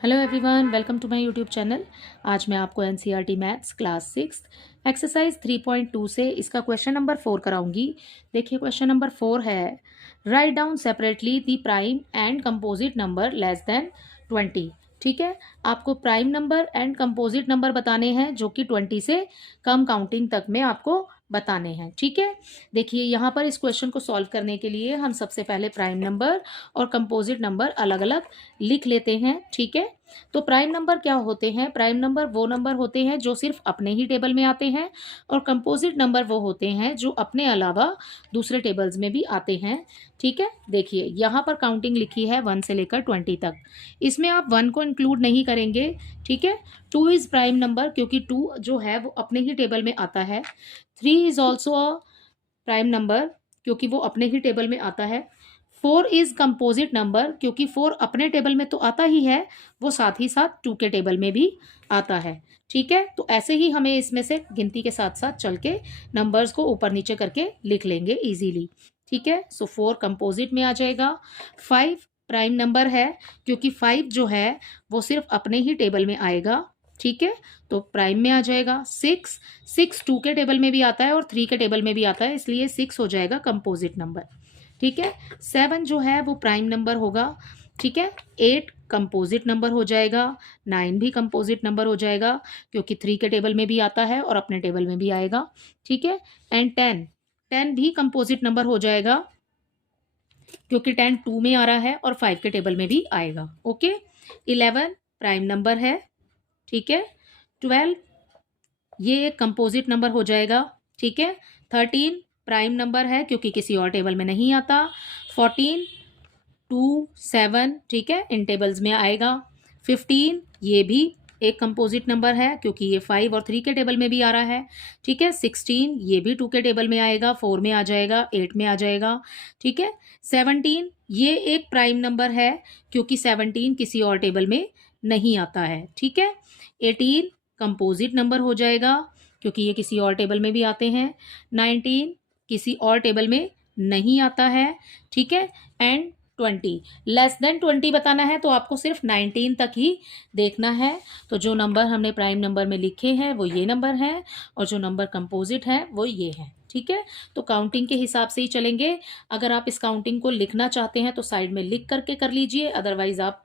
Hello everyone, welcome to my YouTube channel. आज मैं आपको एनसीईआरटी मैथ्स क्लास 6 एक्सरसाइज 3.2 से इसका क्वेश्चन नंबर 4 कराऊंगी। देखिए क्वेश्चन नंबर 4 है, write down separately the prime and composite number less than 20। ठीक है, आपको prime number and composite number बताने हैं जो कि 20 से कम काउंटिंग तक में आपको बताने हैं। ठीक है, देखिए यहाँ पर इस क्वेश्चन को सॉल्व करने के लिए हम सबसे पहले प्राइम नंबर और कंपोजिट नंबर अलग अलग लिख लेते हैं। ठीक है, तो प्राइम नंबर क्या होते हैं? प्राइम नंबर वो नंबर होते हैं जो सिर्फ अपने ही टेबल में आते हैं, और कंपोजिट नंबर वो होते हैं जो अपने अलावा दूसरे टेबल्स में भी आते हैं। ठीक है, देखिए यहाँ पर काउंटिंग लिखी है 1 से लेकर 20 तक। इसमें आप 1 को इंक्लूड नहीं करेंगे। ठीक है, 2 इज प्राइम नंबर क्योंकि 2 जो है वो अपने ही टेबल में आता है। 3 is also a prime number क्योंकि वो अपने ही टेबल में आता है। 4 इज कंपोजिट नंबर क्योंकि 4 अपने टेबल में तो आता ही है, वो साथ ही साथ 2 के टेबल में भी आता है। ठीक है, तो ऐसे ही हमें इसमें से गिनती के साथ साथ चल के नंबर्स को ऊपर नीचे करके लिख लेंगे इजीली। ठीक है, सो 4 कंपोजिट में आ जाएगा। 5 प्राइम नंबर है क्योंकि 5 जो है वो सिर्फ अपने ही टेबल में आएगा। ठीक है, तो प्राइम में आ जाएगा। 6 2 के टेबल में भी आता है और 3 के टेबल में भी आता है, इसलिए 6 हो जाएगा कंपोजिट नंबर। ठीक है, 7 जो है वो प्राइम नंबर होगा। ठीक है, 8 कंपोजिट नंबर हो जाएगा। 9 भी कंपोजिट नंबर हो जाएगा क्योंकि 3 के टेबल में भी आता है और अपने टेबल में भी आएगा। ठीक है, एंड 10 भी कंपोजिट नंबर हो जाएगा क्योंकि 10 2 में आ रहा है और 5 के टेबल में भी आएगा। ओके, 11 प्राइम नंबर है। ठीक है, 12 ये एक कंपोजिट नंबर हो जाएगा। ठीक है, 13 प्राइम नंबर है क्योंकि किसी और टेबल में नहीं आता। 14 2 7 ठीक है इन टेबल्स में आएगा। 15 ये भी एक कंपोजिट नंबर है क्योंकि ये 5 और 3 के टेबल में भी आ रहा है। ठीक है, 16 ये भी 2 के टेबल में आएगा, 4 में आ जाएगा, 8 में आ जाएगा। ठीक है, 17 ये एक प्राइम नंबर है क्योंकि 17 किसी और टेबल में नहीं आता है। ठीक है, 18 कंपोजिट नंबर हो जाएगा क्योंकि ये किसी और टेबल में भी आते हैं। 19 किसी और टेबल में नहीं आता है। ठीक है, एंड 20 लेस देन 20 बताना है तो आपको सिर्फ 19 तक ही देखना है। तो जो नंबर हमने प्राइम नंबर में लिखे हैं वो ये नंबर हैं और जो नंबर कंपोजिट है वो ये है। ठीक है, तो काउंटिंग के हिसाब से ही चलेंगे। अगर आप इस काउंटिंग को लिखना चाहते हैं तो साइड में लिख करके कर लीजिए, अदरवाइज आप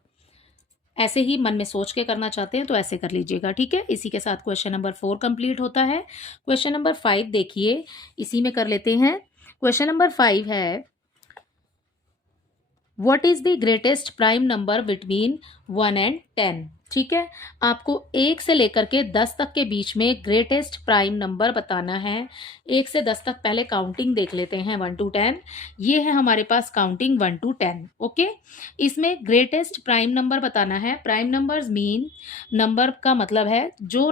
ऐसे ही मन में सोच के करना चाहते हैं तो ऐसे कर लीजिएगा। ठीक है, इसी के साथ क्वेश्चन नंबर 4 कंप्लीट होता है। क्वेश्चन नंबर 5 देखिए, इसी में कर लेते हैं। क्वेश्चन नंबर 5 है, what is the greatest prime number between 1 and 10। ठीक है, आपको 1 से लेकर के 10 तक के बीच में ग्रेटेस्ट प्राइम नंबर बताना है। 1 से 10 तक पहले काउंटिंग देख लेते हैं 1 टू 10। ये है हमारे पास काउंटिंग 1 टू 10। ओके, इसमें ग्रेटेस्ट प्राइम नंबर बताना है। प्राइम नंबर्स मीन नंबर का मतलब है जो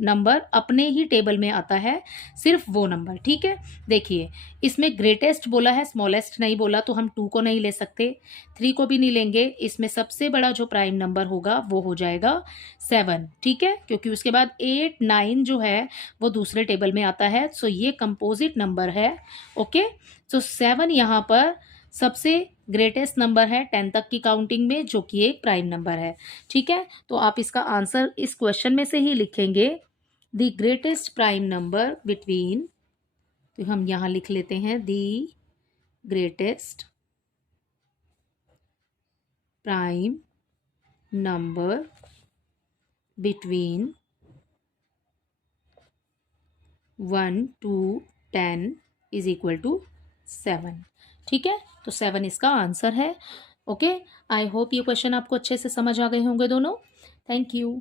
नंबर अपने ही टेबल में आता है, सिर्फ वो नंबर। ठीक है, देखिए इसमें ग्रेटेस्ट बोला है, स्मॉलेस्ट नहीं बोला, तो हम 2 को नहीं ले सकते, 3 को भी नहीं लेंगे। इसमें सबसे बड़ा जो प्राइम नंबर होगा वो हो जाएगा 7। ठीक है, क्योंकि उसके बाद 8 9 जो है वो दूसरे टेबल में आता है, सो ये कंपोजिट नंबर है। ओके, सो 7 यहाँ पर सबसे ग्रेटेस्ट नंबर है 10 तक की काउंटिंग में, जो कि एक प्राइम नंबर है। ठीक है, तो आप इसका आंसर इस क्वेश्चन में से ही लिखेंगे, the greatest prime number between, तो हम यहाँ लिख लेते हैं the greatest prime number between 1 to 10 is equal to 7। ठीक है, तो 7 इसका आंसर है। ओके, आई होप ये क्वेश्चन आपको अच्छे से समझ आ गए होंगे दोनों। Thank you.